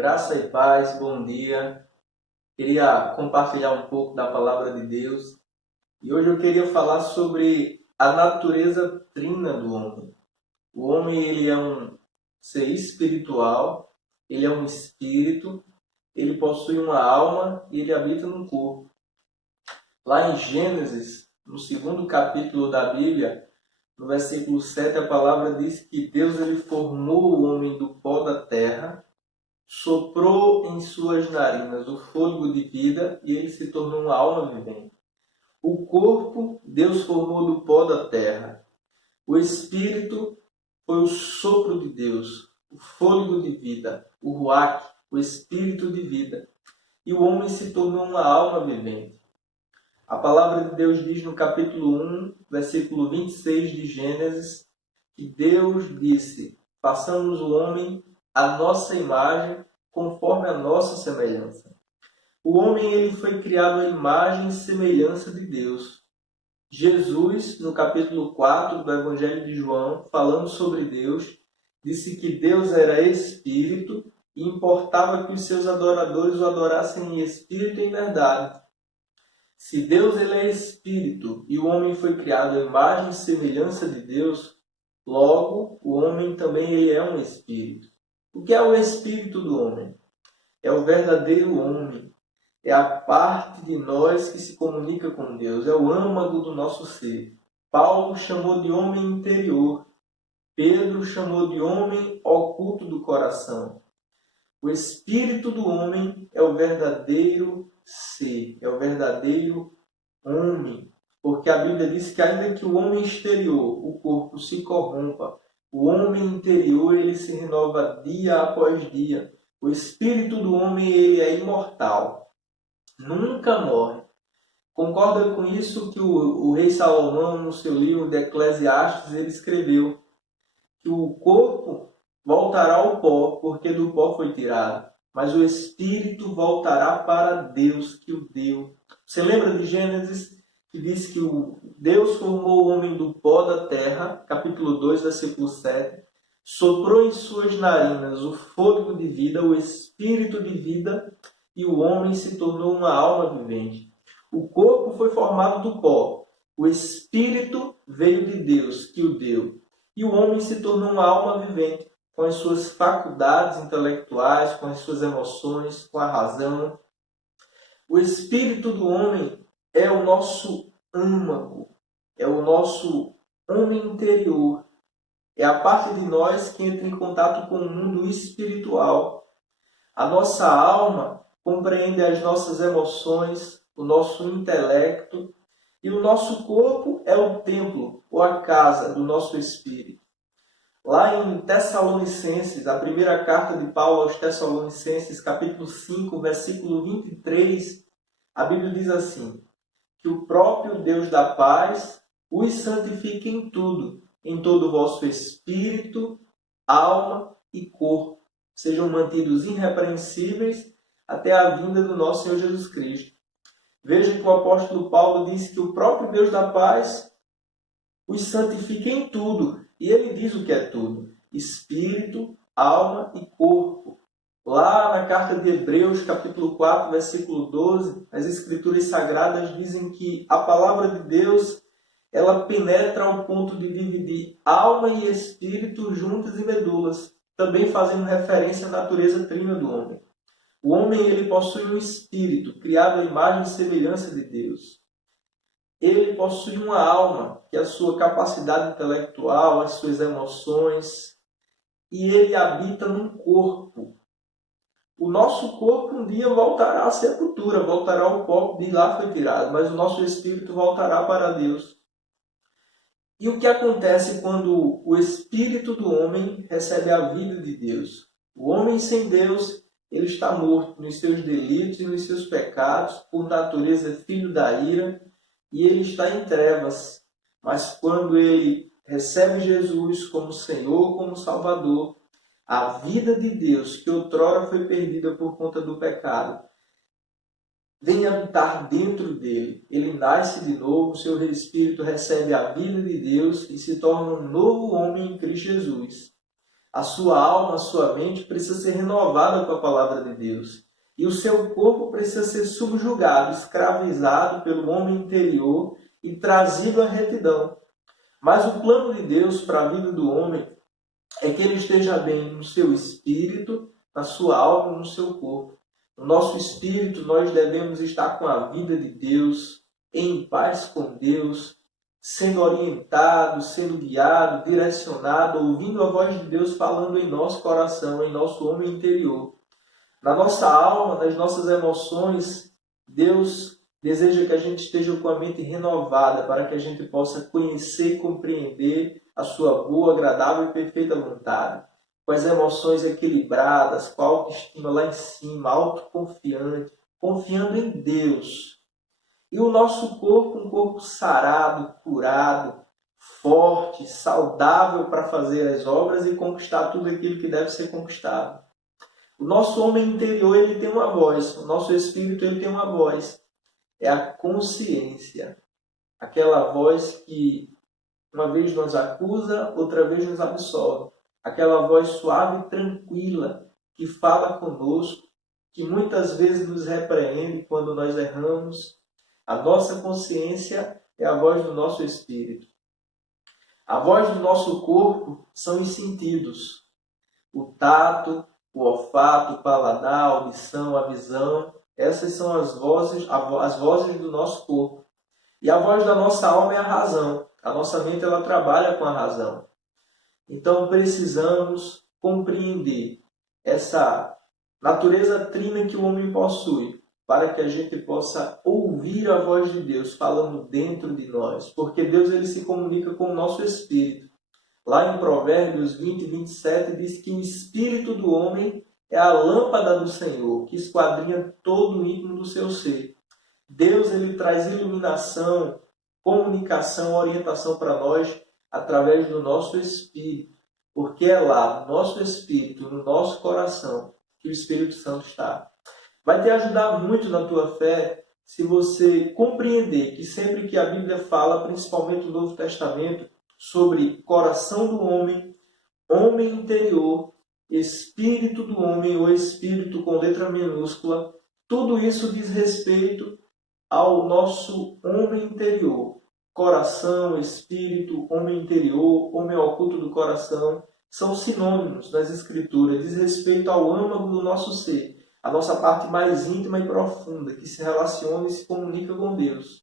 Graça e paz, bom dia. Queria compartilhar um pouco da palavra de Deus e hoje eu queria falar sobre a natureza trina do homem. O homem ele é um ser espiritual, ele é um espírito, ele possui uma alma e ele habita num corpo. Lá em Gênesis, no segundo capítulo da Bíblia, no versículo 7, a palavra diz que Deus ele formou o homem do pó da terra, soprou em suas narinas o fôlego de vida e ele se tornou uma alma vivente. O corpo Deus formou do pó da terra. O espírito foi o sopro de Deus, o fôlego de vida, o ruach, o espírito de vida. E o homem se tornou uma alma vivente. A palavra de Deus diz no capítulo 1, versículo 26 de Gênesis, que Deus disse: façamos o homem à nossa imagem, conforme a nossa semelhança. O homem ele foi criado à imagem e semelhança de Deus. Jesus, no capítulo 4 do Evangelho de João, falando sobre Deus, disse que Deus era espírito e importava que os seus adoradores o adorassem em espírito e em verdade. Se Deus ele é espírito e o homem foi criado à imagem e semelhança de Deus, logo o homem também ele é um espírito. O que é o espírito do homem? É o verdadeiro homem. É a parte de nós que se comunica com Deus. É o âmago do nosso ser. Paulo chamou de homem interior. Pedro chamou de homem oculto do coração. O espírito do homem é o verdadeiro ser. É o verdadeiro homem. Porque a Bíblia diz que ainda que o homem exterior, o corpo, se corrompa, o homem interior ele se renova dia após dia. O espírito do homem ele é imortal. Nunca morre. Concorda com isso que o rei Salomão, no seu livro de Eclesiastes, ele escreveu que o corpo voltará ao pó, porque do pó foi tirado, mas o espírito voltará para Deus que o deu. Você lembra de Gênesis, que diz que Deus formou o homem do pó da terra, capítulo 2, versículo 7, soprou em suas narinas o fôlego de vida, o espírito de vida, e o homem se tornou uma alma vivente. O corpo foi formado do pó. O espírito veio de Deus, que o deu. E o homem se tornou uma alma vivente, com as suas faculdades intelectuais, com as suas emoções, com a razão. O espírito do homem é o nosso âmago, é o nosso homem interior. É a parte de nós que entra em contato com o mundo espiritual. A nossa alma compreende as nossas emoções, o nosso intelecto, e o nosso corpo é o templo ou a casa do nosso espírito. Lá em Tessalonicenses, a primeira carta de Paulo aos Tessalonicenses, capítulo 5, versículo 23, a Bíblia diz assim: que o próprio Deus da paz os santifique em todo o vosso espírito, alma e corpo, sejam mantidos irrepreensíveis até a vinda do nosso Senhor Jesus Cristo. Veja que o apóstolo Paulo diz que o próprio Deus da paz os santifica em tudo. E ele diz o que é tudo: espírito, alma e corpo. Lá na carta de Hebreus, capítulo 4, versículo 12, as Escrituras Sagradas dizem que a palavra de Deus ela penetra ao ponto de dividir alma e espírito juntas e medulas, também fazendo referência à natureza trina do homem. O homem ele possui um espírito, criado à imagem e semelhança de Deus. Ele possui uma alma, que é a sua capacidade intelectual, as suas emoções, e ele habita num corpo. O nosso corpo um dia voltará à sepultura, voltará ao pó, de lá foi tirado, mas o nosso espírito voltará para Deus. E o que acontece quando o espírito do homem recebe a vida de Deus? O homem sem Deus, ele está morto nos seus delitos e nos seus pecados, por natureza filho da ira, e ele está em trevas. Mas quando ele recebe Jesus como Senhor, como Salvador, a vida de Deus, que outrora foi perdida por conta do pecado, vem habitar dentro dele. Ele nasce de novo, o seu espírito recebe a vida de Deus e se torna um novo homem em Cristo Jesus. A sua alma, a sua mente precisa ser renovada com a palavra de Deus. E o seu corpo precisa ser subjugado, escravizado pelo homem interior e trazido à retidão. Mas o plano de Deus para a vida do homem é que ele esteja bem no seu espírito, na sua alma e no seu corpo. No nosso espírito, nós devemos estar com a vida de Deus, em paz com Deus, sendo orientado, sendo guiado, direcionado, ouvindo a voz de Deus falando em nosso coração, em nosso homem interior. Na nossa alma, nas nossas emoções, Deus deseja que a gente esteja com a mente renovada para que a gente possa conhecer e compreender a sua boa, agradável e perfeita vontade. Com as emoções equilibradas, com a autoestima lá em cima, autoconfiante, confiando em Deus. E o nosso corpo, um corpo sarado, curado, forte, saudável para fazer as obras e conquistar tudo aquilo que deve ser conquistado. O nosso homem interior ele tem uma voz, o nosso espírito ele tem uma voz. É a consciência, aquela voz que uma vez nos acusa, outra vez nos absolve. Aquela voz suave e tranquila que fala conosco, que muitas vezes nos repreende quando nós erramos. A nossa consciência é a voz do nosso espírito. A voz do nosso corpo são os sentidos. O tato, o olfato, o paladar, a audição, a visão. Essas são as vozes do nosso corpo. E a voz da nossa alma é a razão. A nossa mente ela trabalha com a razão. Então precisamos compreender essa natureza trina que o homem possui, para que a gente possa ouvir a voz de Deus falando dentro de nós. Porque Deus ele se comunica com o nosso espírito. Lá em Provérbios 20, 27, diz que o espírito do homem é a lâmpada do Senhor, que esquadrinha todo o íntimo do seu ser. Deus ele traz iluminação, comunicação, orientação para nós através do nosso espírito. Porque é lá, no nosso espírito, no nosso coração, que o Espírito Santo está. Vai te ajudar muito na tua fé se você compreender que sempre que a Bíblia fala, principalmente no Novo Testamento, sobre coração do homem, homem interior, espírito do homem, ou espírito com letra minúscula, tudo isso diz respeito ao nosso homem interior. Coração, espírito, homem interior, homem oculto do coração, são sinônimos nas Escrituras, diz respeito ao âmago do nosso ser, a nossa parte mais íntima e profunda, que se relaciona e se comunica com Deus.